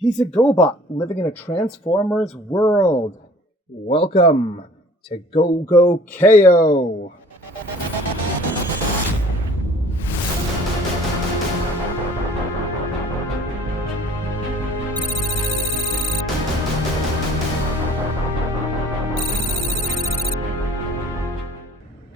He's a GoBot living in a Transformers world. Welcome to Go Go KO.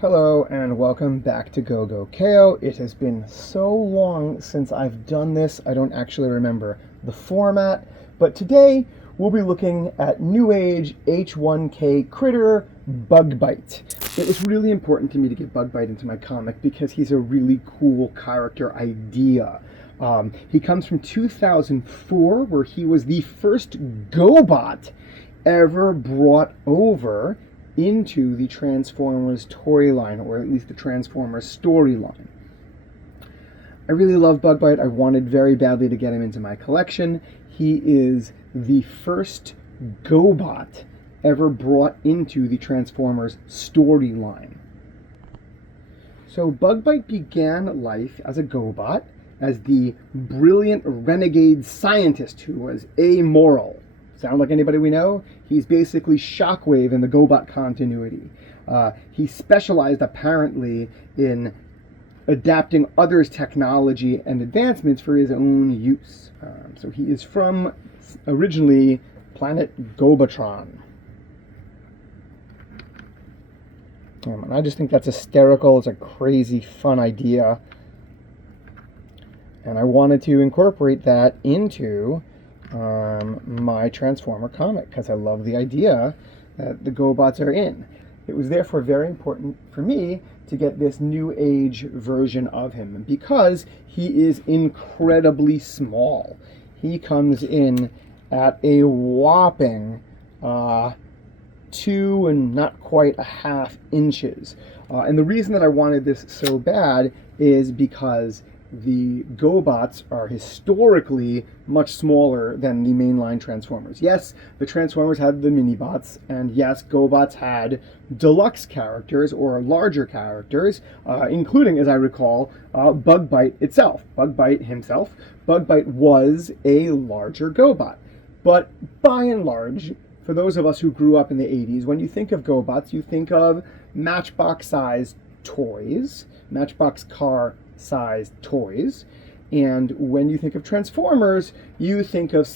Hello and welcome back to Go Go KO. It has been so long since I've done this, I don't actually remember the format, but today we'll be looking at New Age H1K critter Bugbite. It was really important to me to get Bugbite into my comic because he's a really cool character idea. He comes from 2004, where he was the first GoBot ever brought over into the Transformers toy line, or at least the Transformers storyline. I really love Bugbite. I wanted very badly to get him into my collection. He is the first GoBot ever brought into the Transformers storyline. So Bugbite began life as a GoBot, as the brilliant renegade scientist who was amoral. Sound like anybody we know? He's basically Shockwave in the GoBot continuity. He specialized apparently in adapting others' technology and advancements for his own use. So he is from originally planet Gobatron. And I just think that's hysterical. It's a crazy, fun idea. And I wanted to incorporate that into my Transformer comic because I love the idea that the GoBots are in. It was therefore very important for me to get this new age version of him because he is incredibly small. He comes in at a whopping 2 and not quite a half inches. And the reason that I wanted this so bad is because the GoBots are historically much smaller than the mainline Transformers. Yes, the Transformers had the mini-bots, and yes, GoBots had deluxe characters or larger characters, including, as I recall, Bugbite itself. Bugbite himself. Bugbite was a larger GoBot. But by and large, for those of us who grew up in the 80s, when you think of GoBots, you think of Matchbox-sized toys, Matchbox car-sized toys, and when you think of Transformers, you think of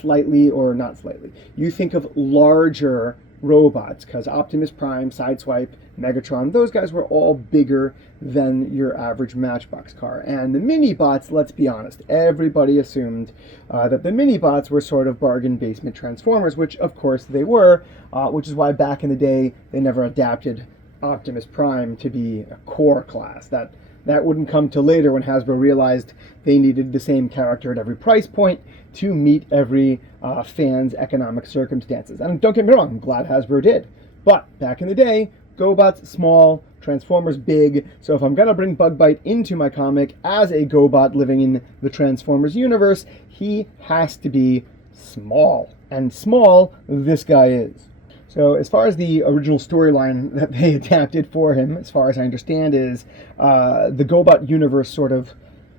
you think of larger robots, because Optimus Prime, Sideswipe, Megatron, those guys were all bigger than your average Matchbox car. And the mini-bots, let's be honest, everybody assumed that the mini-bots were sort of bargain basement Transformers, which of course they were, which is why back in the day they never adapted Optimus Prime to be a core class. That wouldn't come till later when Hasbro realized they needed the same character at every price point to meet every fan's economic circumstances. And don't get me wrong, I'm glad Hasbro did. But back in the day, GoBots small, Transformers big, so if I'm going to bring Bugbite into my comic as a GoBot living in the Transformers universe, he has to be small. And small, this guy is. So as far as the original storyline that they adapted for him, as far as I understand, is the GoBot universe sort of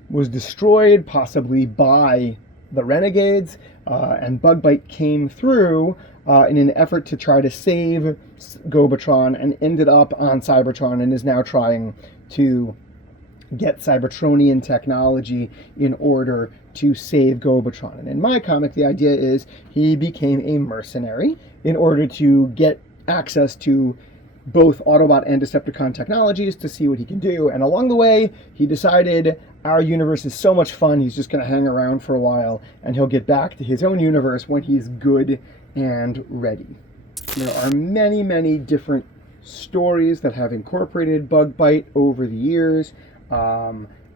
was destroyed, possibly by the Renegades, and Bugbite came through in an effort to try to save Gobatron and ended up on Cybertron and is now trying to get Cybertronian technology in order to save Gobatron. And in my comic, the idea is he became a mercenary in order to get access to both Autobot and Decepticon technologies to see what he can do. And along the way, he decided our universe is so much fun, he's just going to hang around for a while, and he'll get back to his own universe when he's good and ready. There are many, many different stories that have incorporated Bugbite over the years.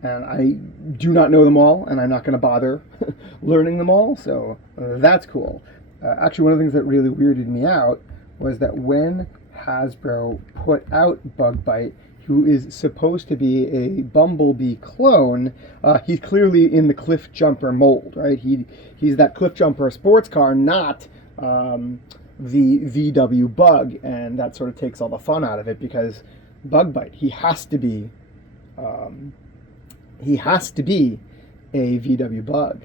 And I do not know them all, and I'm not going to bother learning them all, so that's cool. Actually, one of the things that really weirded me out was that when Hasbro put out Bugbite, who is supposed to be a Bumblebee clone, he's clearly in the Cliff Jumper mold, right? He's that Cliff Jumper sports car, not the VW Bug, and that sort of takes all the fun out of it, because Bugbite, he has to be a VW Bug.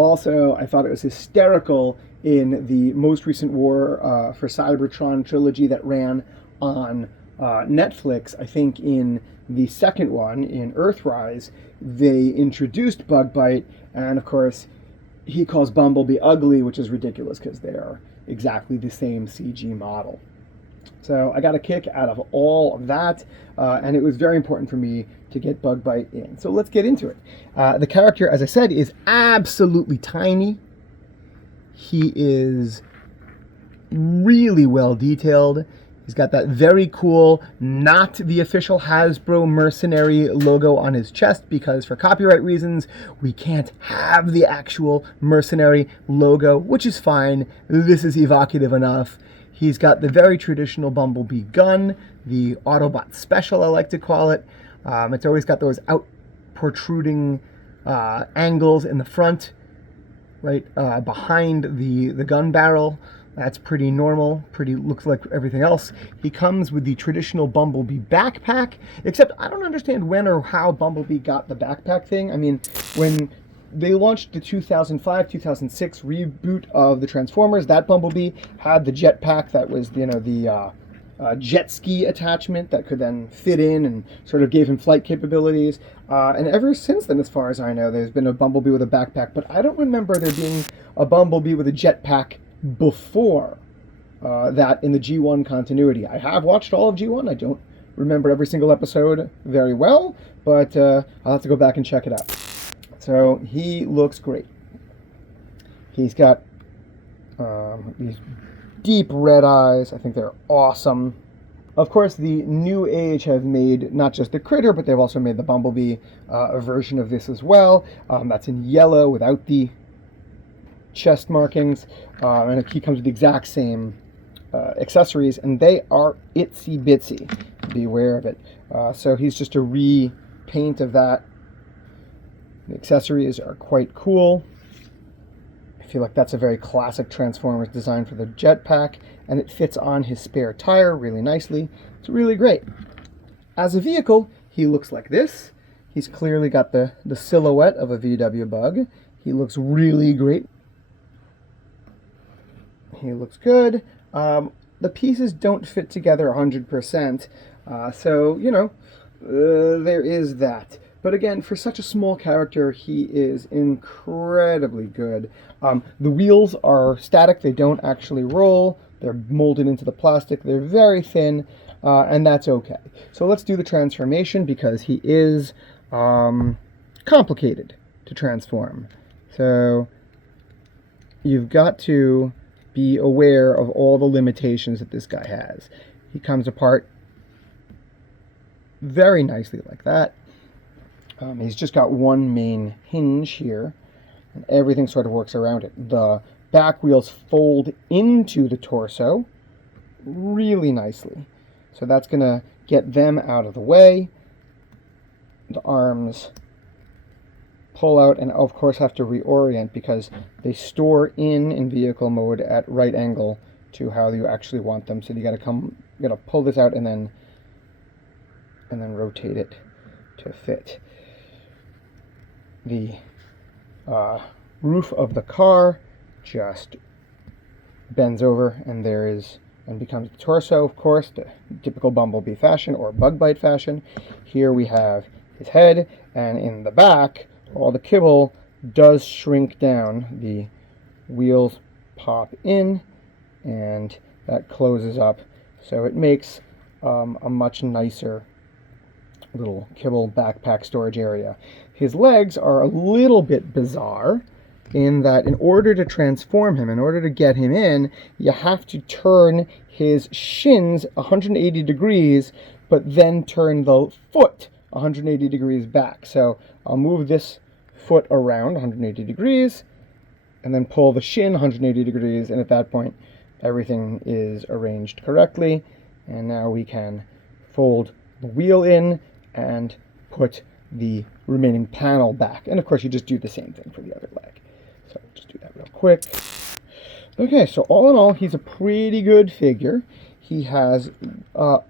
Also, I thought it was hysterical in the most recent War for Cybertron trilogy that ran on Netflix. I think in the second one, in Earthrise, they introduced Bug Bite, and of course, he calls Bumblebee ugly, which is ridiculous because they are exactly the same CG model. So I got a kick out of all of that, and it was very important for me to get Bug Bite in. So let's get into it. The character, as I said, is absolutely tiny. He is really well detailed. He's got that very cool, not the official Hasbro Mercenary logo on his chest, because for copyright reasons, we can't have the actual Mercenary logo, which is fine. This is evocative enough. He's got the very traditional Bumblebee gun, the Autobot Special, I like to call it. It's always got those out protruding angles in the front, right behind the gun barrel. That's pretty normal, looks like everything else. He comes with the traditional Bumblebee backpack, except I don't understand when or how Bumblebee got the backpack thing. I mean, when they launched the 2005-2006 reboot of the Transformers, that Bumblebee had the jetpack that was, the jet ski attachment that could then fit in and sort of gave him flight capabilities. And ever since then, as far as I know, there's been a Bumblebee with a backpack, but I don't remember there being a Bumblebee with a jetpack before that in the G1 continuity. I have watched all of G1. I don't remember every single episode very well, but I'll have to go back and check it out. So he looks great. He's got these deep red eyes. I think they're awesome. Of course, the New Age have made not just the Critter, but they've also made the Bumblebee version of this as well. That's in yellow without the chest markings, and he comes with the exact same accessories, and they are itsy bitsy. Be aware of it. So he's just a repaint of that. The accessories are quite cool. I feel like that's a very classic Transformers design for the jetpack, and it fits on his spare tire really nicely. It's really great. As a vehicle, he looks like this. He's clearly got the silhouette of a VW Bug. He looks really great. He looks good. The pieces don't fit together 100%, so, there is that. But again, for such a small character, he is incredibly good. The wheels are static. They don't actually roll. They're molded into the plastic. They're very thin, and that's okay. So let's do the transformation, because he is complicated to transform. So you've got to be aware of all the limitations that this guy has. He comes apart very nicely like that. He's just got one main hinge here, and everything sort of works around it. The back wheels fold into the torso really nicely. So that's going to get them out of the way. The arms pull out and, of course, have to reorient because they store in vehicle mode at right angle to how you actually want them. So you got to pull this out and then rotate it to fit. The roof of the car just bends over, and becomes the torso, of course, the typical Bumblebee fashion or Bug Bite fashion. Here we have his head, and in the back, all the kibble does shrink down. The wheels pop in, and that closes up, so it makes a much nicer little kibble backpack storage area. His legs are a little bit bizarre in that in order to transform him, in order to get him in, you have to turn his shins 180 degrees, but then turn the foot 180 degrees back. So I'll move this foot around 180 degrees and then pull the shin 180 degrees, and at that point everything is arranged correctly, and now we can fold the wheel in and put the remaining panel back. And of course you just do the same thing for the other leg. So just do that real quick. Okay, so all in all, he's a pretty good figure. He has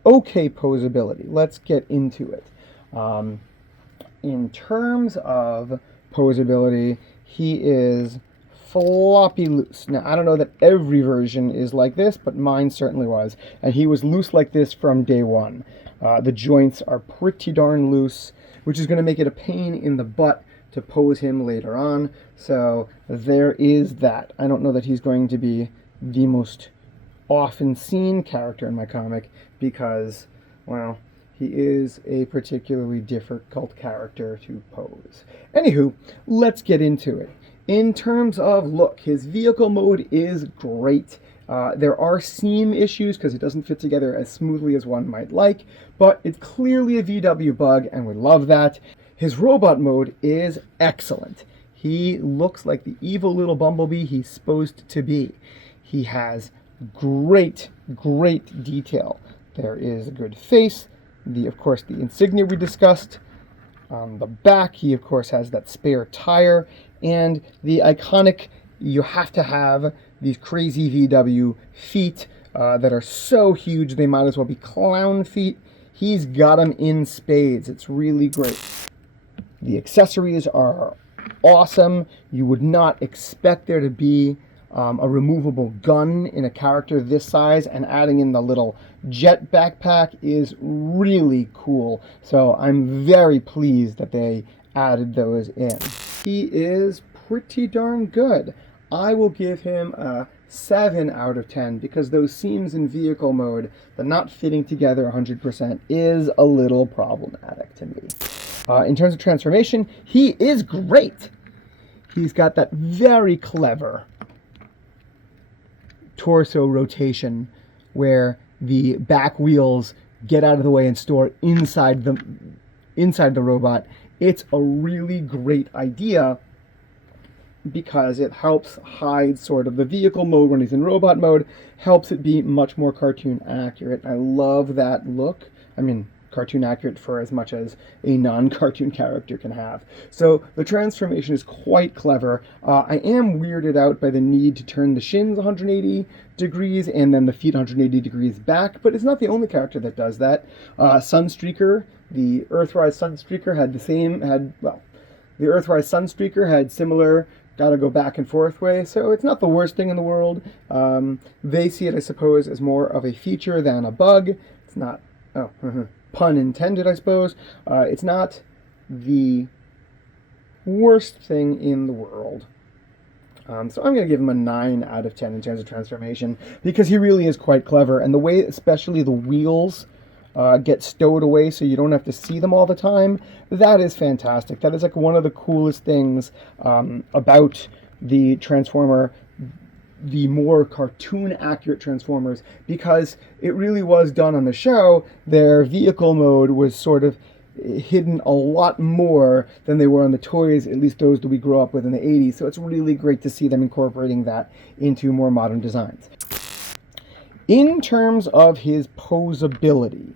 okay posability. Let's get into it. In terms of posability, he is floppy loose. Now, I don't know that every version is like this, but mine certainly was. And he was loose like this from day one. The joints are pretty darn loose, which is going to make it a pain in the butt to pose him later on. So there is that. I don't know that he's going to be the most often seen character in my comic because, well, he is a particularly difficult character to pose. Anywho, let's get into it. In terms of look, his vehicle mode is great. There are seam issues because it doesn't fit together as smoothly as one might like, but it's clearly a VW bug, and we love that. His robot mode is excellent. He looks like the evil little bumblebee he's supposed to be. He has great detail. There is a good face. Of course, the insignia we discussed. On the back, he, of course, has that spare tire. And the iconic, you have to have these crazy VW feet that are so huge they might as well be clown feet. He's got them in spades. It's really great. The accessories are awesome. You would not expect there to be a removable gun in a character this size, and adding in the little jet backpack is really cool. So I'm very pleased that they added those in. He is pretty darn good. I will give him a 7 out of 10 because those seams in vehicle mode, the not fitting together 100%, is a little problematic to me. In terms of transformation, he is great. He's got that very clever torso rotation where the back wheels get out of the way and store inside the robot. It's a really great idea because it helps hide sort of the vehicle mode when he's in robot mode, helps it be much more cartoon accurate. I love that look. I mean, cartoon accurate for as much as a non-cartoon character can have. So the transformation is quite clever. I am weirded out by the need to turn the shins 180 degrees and then the feet 180 degrees back, but it's not the only character that does that. Sunstreaker, the Earthrise Sunstreaker the Earthrise Sunstreaker had similar gotta go back and forth way, so it's not the worst thing in the world. They see it, I suppose, as more of a feature than a bug. It's not, pun intended, I suppose. It's not the worst thing in the world. So I'm going to give him a 9 out of 10 in terms of transformation because he really is quite clever. And the way, especially the wheels, get stowed away so you don't have to see them all the time, that is fantastic. That is like one of the coolest things about the Transformer, the more cartoon accurate Transformers, because it really was done on the show. Their vehicle mode was sort of hidden a lot more than they were on the toys, at least those that we grew up with in the 80s. So it's really great to see them incorporating that into more modern designs. In terms of his posability,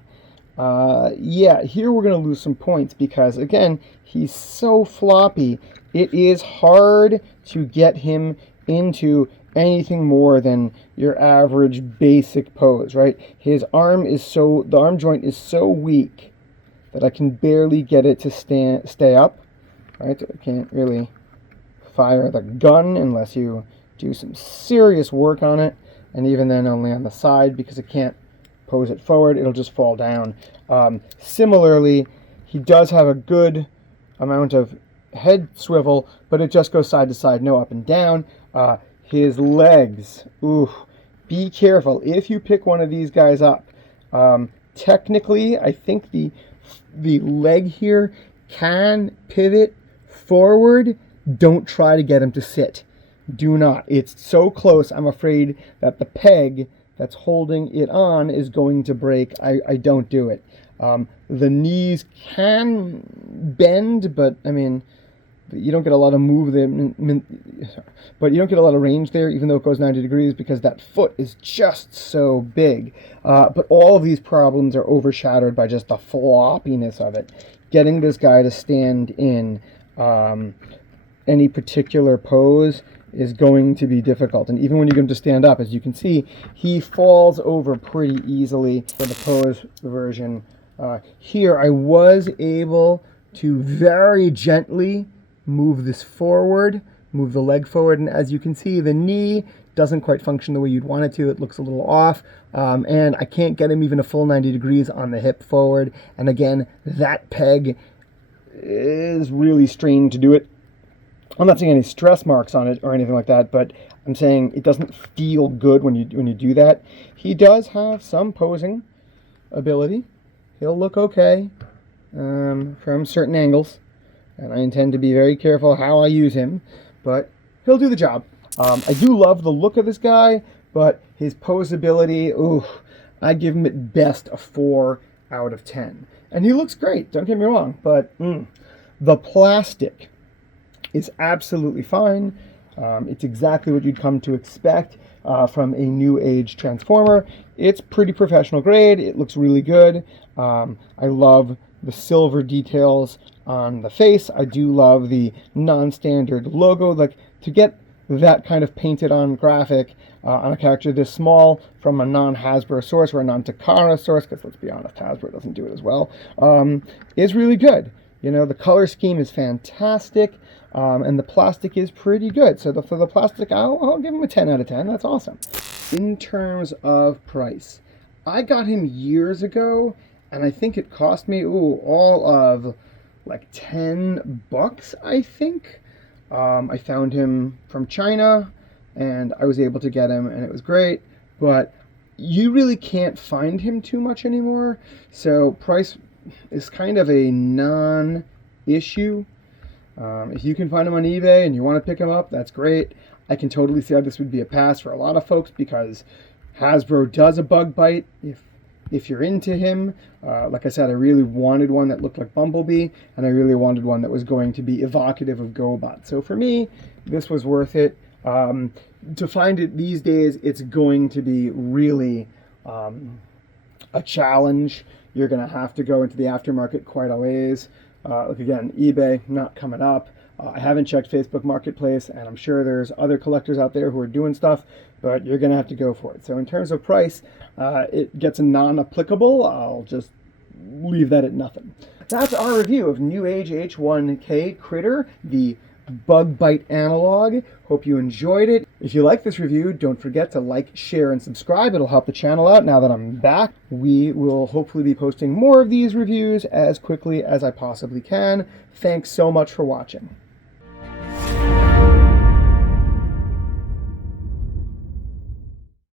here we're going to lose some points because, again, he's so floppy. It is hard to get him into anything more than your average basic pose, right? The arm joint is so weak that I can barely get it to stay up, right? I can't really fire the gun unless you do some serious work on it, and even then only on the side because it can't pose it forward, it'll just fall down. Similarly, he does have a good amount of head swivel, but it just goes side to side, no up and down. His legs, be careful if you pick one of these guys up. Technically, I think the leg here can pivot forward. Don't try to get him to sit. Do not. It's so close, I'm afraid that the peg that's holding it on is going to break. I don't do it. The knees can bend, but I mean, you don't get a lot of but you don't get a lot of range there, even though it goes 90 degrees, because that foot is just so big. But all of these problems are overshadowed by just the floppiness of it. Getting this guy to stand in any particular pose is going to be difficult. And even when you get him to stand up, as you can see, he falls over pretty easily for the pose version. Here, I was able to very gently move this forward, move the leg forward, and as you can see, the knee doesn't quite function the way you'd want it to. It looks a little off, and I can't get him even a full 90 degrees on the hip forward. And again, that peg is really strained to do it. I'm not seeing any stress marks on it or anything like that, but I'm saying it doesn't feel good when you do that. He does have some posing ability. He'll look okay from certain angles, and I intend to be very careful how I use him, but he'll do the job. I do love the look of this guy, but his posability, ooh, I give him at best a 4 out of 10. And he looks great, don't get me wrong, but the plastic is absolutely fine. It's exactly what you'd come to expect from a new age Transformer. It's pretty professional grade. It looks really good. I love the silver details on the face. I do love the non-standard logo. Like, to get that kind of painted on graphic on a character this small from a non-Hasbro source or a non-Takara source, because let's be honest, Hasbro doesn't do it as well, is really good. You know, the color scheme is fantastic, and the plastic is pretty good. So for the plastic, I'll give him a 10 out of 10. That's awesome. In terms of price, I got him years ago, and I think it cost me, all of like $10, I think. I found him from China, and I was able to get him, and it was great, but you really can't find him too much anymore, so price is kind of a non-issue. If you can find him on eBay and you want to pick him up, that's great. I can totally see how this would be a pass for a lot of folks, because Hasbro does a bug bite if you're into him. Like I said, I really wanted one that looked like Bumblebee, and I really wanted one that was going to be evocative of GoBot. So for me, this was worth it. To find it these days, it's going to be really a challenge. You're going to have to go into the aftermarket quite a ways. Like again, eBay, not coming up. I haven't checked Facebook Marketplace, and I'm sure there's other collectors out there who are doing stuff, but you're going to have to go for it. So in terms of price, it gets a non-applicable. I'll just leave that at nothing. That's our review of New Age H1K Critter, the Bug Bite analog. Hope you enjoyed it. If you like this review, don't forget to like, share, and subscribe. It'll help the channel out now that I'm back. We will hopefully be posting more of these reviews as quickly as I possibly can. Thanks so much for watching.